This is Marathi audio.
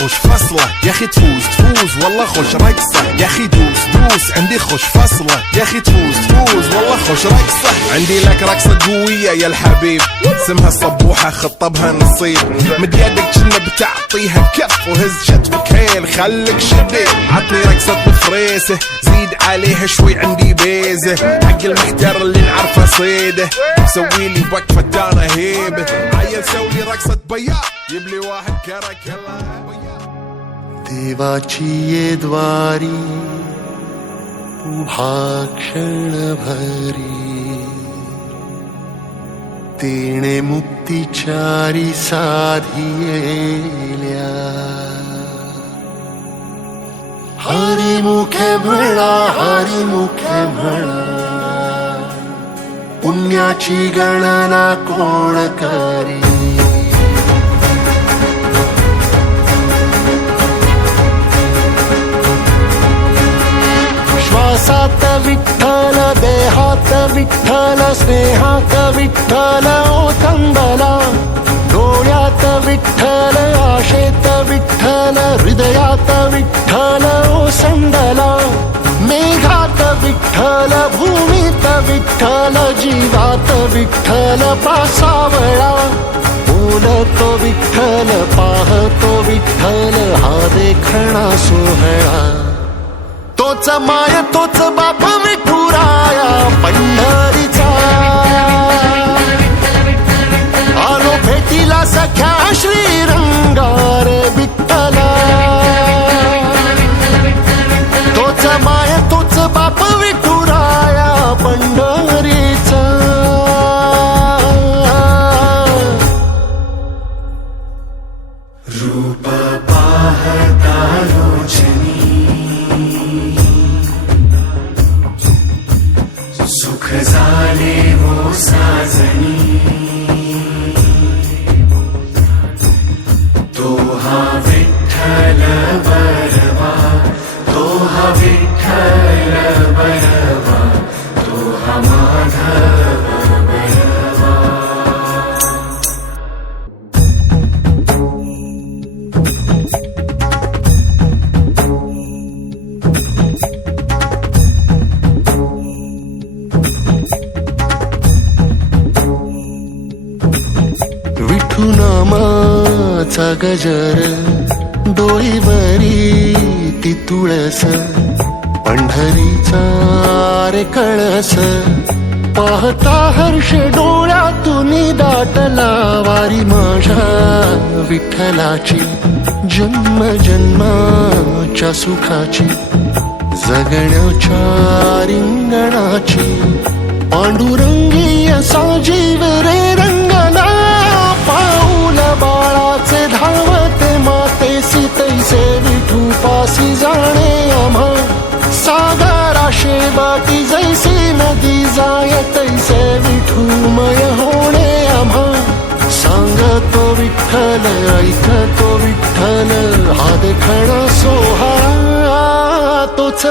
خوش فصلة يا اخي تفوز تفوز والله خوش رقصة يا اخي دوس دوس عندي خوش فصلة يا اخي تفوز تفوز والله خوش رقصة عندي لك رقصة قوية يا الحبيب اسمها الصبوحة خطبها نصيب مد يدك كنا بتعطيها كف وهز شتفك هيل خليك شديد عطني رقصة بفريسة زيد عليها شوي عندي بيزة حق المحتر اللي نعرفه صيده سويلي وقفة انا هيبة عيل سوي رقصة بياض يبلي واحد كرك يلا देवाची ये द्वारी उभा क्षण भरी तेणे मुक्तिचारी साधियेल्या हरी मुखे म्हणा पुण्याची गणना कोण करी श्वासात विठ्ठल देहात विठ्ठल स्नेहात विठ्ठल ओथंबला डोळ्यात विठ्ठल आशेत विठ्ठल हृदयात विठ्ठल ओसंडला मेघात विठ्ठल भूमीत विठ्ठल जीवात विठ्ठल पासावळा बोलतो विठ्ठल पाहतो विठ्ठल हा देखणा सोहळा तोच माय तोच बाप विठुराया पंढरीचा आलो भेटीला सख्या श्रीरंगार विठ्ठला तोच माय तोच बाप विठुराया पंढरीचा रूप पाहता लोचनी सुख झाले हो साजनी तो हा विठ्ठल बरवा तो हा विठ्ठल बरवा तो हा माधव बरवा नामाचा गजर डोईवरी ती तुळस पंढरीचा रे कळस पाहता हर्ष डोळ्यातून दाटला वारी माझ्या विठ्ठलाची जन्म जन्माच्या सुखाची जगण्याच्या रिंगणाची पांडुरंगीय साजीव रे रंगला पाऊल बाळाचे धावते मातेसी तैसे विठू पासी जाणे आम्हा सागरा शेवाटी जैसी नदी जाय तैसे विठूमय होणे आम्हा सांगतो विठ्ठल ऐकतो विठ्ठल हा देखणा सोहळा तोच